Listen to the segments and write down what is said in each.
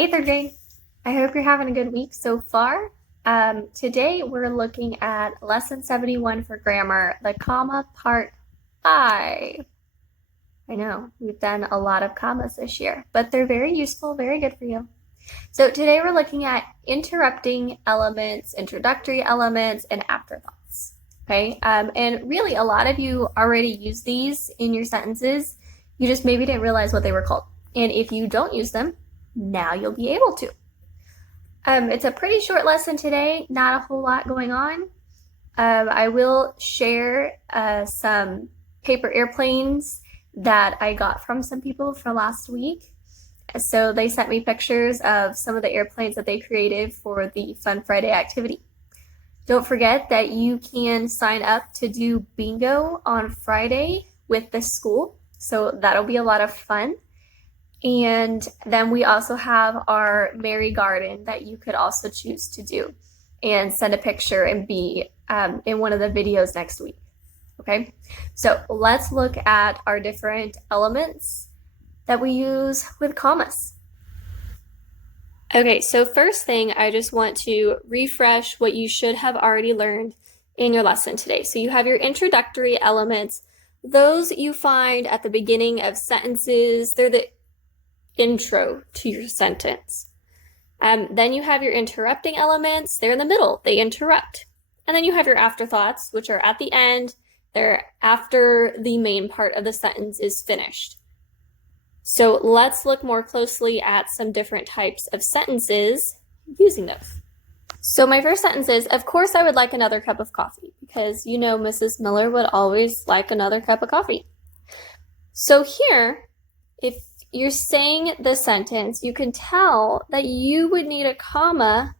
Hey third grade, I hope you're having a good week so far. Today we're looking at lesson 71 for grammar, the comma part 5. I know, we've done a lot of commas this year, but they're very useful, very good for you. So today we're looking at interrupting elements, introductory elements, and afterthoughts. Okay, and really a lot of you already use these in your sentences. You just maybe didn't realize what they were called. And if you don't use them, now you'll be able to. It's a pretty short lesson today, not a whole lot going on. I will share some paper airplanes that I got from some people for last week. So they sent me pictures of some of the airplanes that they created for the Fun Friday activity. Don't forget that you can sign up to do bingo on Friday with the school. So that'll be a lot of fun. And then we also have our Merry Garden that you could also choose to do and send a picture and be in one of the videos next week. Okay, so let's look at our different elements that we use with commas. Okay, so first thing, I just want to refresh what you should have already learned in your lesson today. So you have your introductory elements. Those you find at the beginning of sentences. They're the intro to your sentence. Then you have your interrupting elements. They're in the middle. They interrupt. And then you have your afterthoughts, which are at the end. They're after the main part of the sentence is finished. So let's look more closely at some different types of sentences using those. So my first sentence is, of course I would like another cup of coffee, because you know Mrs. Miller would always like another cup of coffee. So here, if you're saying the sentence, you can tell that you would need a comma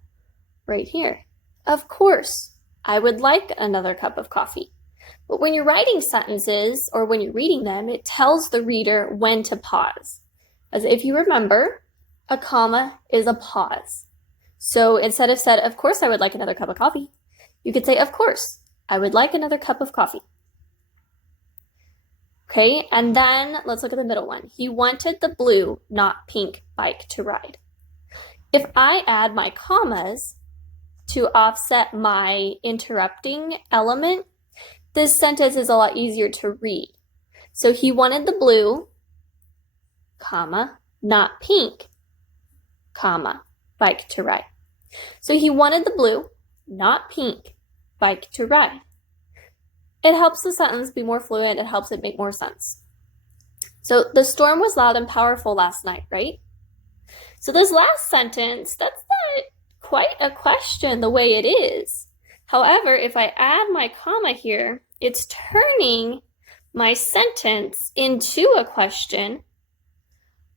right here. Of course, I would like another cup of coffee. But when you're writing sentences or when you're reading them, it tells the reader when to pause. As if you remember, a comma is a pause. So instead of said, of course I would like another cup of coffee, you could say, of course, I would like another cup of coffee. Okay, and then let's look at the middle one. He wanted the blue, not pink, bike to ride. If I add my commas to offset my interrupting element, this sentence is a lot easier to read. So he wanted the blue, comma, not pink, comma, bike to ride. So he wanted the blue, not pink, bike to ride. It helps the sentence be more fluent. It helps it make more sense. So the storm was loud and powerful last night, right? So this last sentence, that's not quite a question the way it is. However, if I add my comma here, it's turning my sentence into a question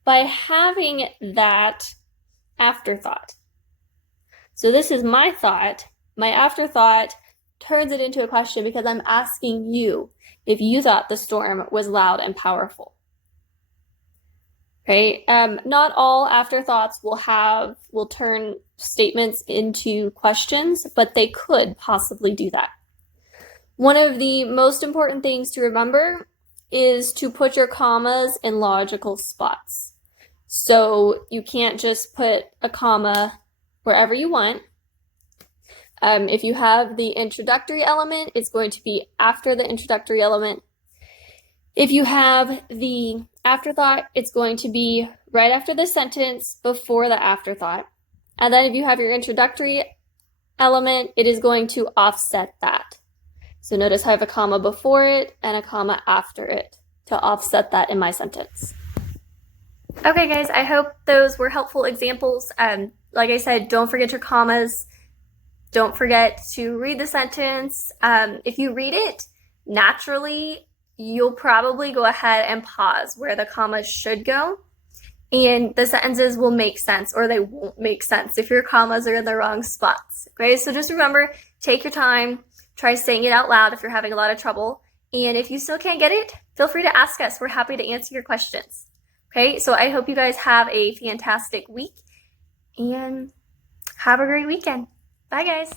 by having that afterthought. So this is my thought. My afterthought turns it into a question because I'm asking you if you thought the storm was loud and powerful. Okay, not all afterthoughts will turn statements into questions, but they could possibly do that. One of the most important things to remember is to put your commas in logical spots. So you can't just put a comma wherever you want. If you have the introductory element, it's going to be after the introductory element. If you have the afterthought, it's going to be right after the sentence, before the afterthought. And then if you have your introductory element, it is going to offset that. So notice I have a comma before it and a comma after it to offset that in my sentence. Okay, guys, I hope those were helpful examples. Like I said, don't forget your commas. Don't forget to read the sentence. If you read it naturally, you'll probably go ahead and pause where the commas should go, and the sentences will make sense, or they won't make sense if your commas are in the wrong spots. Okay, so just remember, take your time, try saying it out loud if you're having a lot of trouble, and if you still can't get it, feel free to ask us. We're happy to answer your questions. Okay, so I hope you guys have a fantastic week, and have a great weekend. Bye, guys.